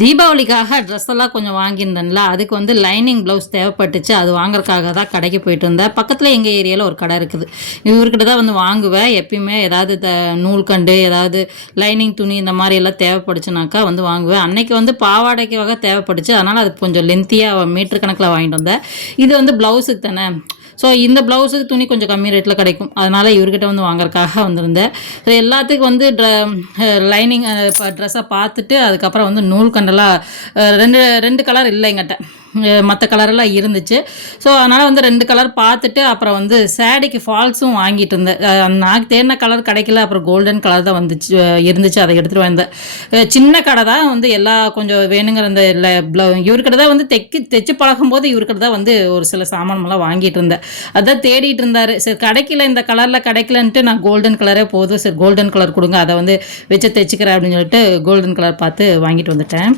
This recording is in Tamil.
தீபாவளிக்காக ட்ரெஸ் எல்லாம் கொஞ்சம் வாங்கியிருந்தேன்ல அதுக்கு வந்து லைனிங் ப்ளவுஸ் தேவைப்பட்டுச்சு அது வாங்குறதுக்காக தான் கடைக்கு போயிட்டு இருந்தேன். பக்கத்தில் எங்கள் ஏரியாவில் ஒரு கடை இருக்குது. இவர்கிட்ட தான் வந்து வாங்குவேன். எப்பயுமே ஏதாவது த நூல்கண்டு ஏதாவது லைனிங் துணி இந்த மாதிரி எல்லாம் தேவைப்படுச்சுனாக்கா வந்து வாங்குவேன். அன்னைக்கு வந்து பாவாடைக்காக தேவைப்பட்டுச்சு. அதனால் அது கொஞ்சம் லென்த்தியாக மீட்டர் கணக்கில் வாங்கிட்டு வந்தேன். இது வந்து ப்ளவுஸுக்கு தானே. ஸோ இந்த ப்ளவுஸுக்கு துணி கொஞ்சம் கம்மி ரேட்டில் கிடைக்கும். அதனால் இவர்கிட்ட வந்து வாங்குறதுக்காக வந்திருந்தேன். ஸோ எல்லாத்துக்கும் வந்து லைனிங் இப்போ ட்ரெஸ்ஸை பார்த்துட்டு அதுக்கப்புறம் வந்து நூல் கண்டெல்லாம் ரெண்டு ரெண்டு கலர் இல்லை எங்கிட்ட. மற்ற கலரெல்லாம் இருந்துச்சு. ஸோ அதனால் வந்து ரெண்டு கலர் பார்த்துட்டு அப்புறம் வந்து சேரீக்கு ஃபால்ஸும் வாங்கிட்டு இருந்தேன். நான் தேடின கலர் கிடைக்கல. அப்புறம் கோல்டன் கலர் தான் வந்துச்சு. இருந்துச்சு. அதை எடுத்துகிட்டு வந்தேன். சின்ன கடை தான் வந்து எல்லா கொஞ்சம் வேணுங்கிற இந்த இல்லை இவர்கிட்ட தான் வந்து தைக்கி தைச்சு பழகும்போது இவர்கிட்ட தான் வந்து ஒரு சில சாமான்லாம் வாங்கிட்டு இருந்தேன். அதான் தேடிட்டு இருந்தார். சரி கிடைக்கல. இந்த கலரில் கிடைக்கலன்ட்டு நான் கோல்டன் கலரே போதும் சரி கோல்டன் கலர் கொடுங்க. அதை வந்து வச்சு தைச்சிக்கிறேன் அப்படின்னு சொல்லிட்டு கோல்டன் கலர் பார்த்து வாங்கிட்டு வந்துட்டேன்.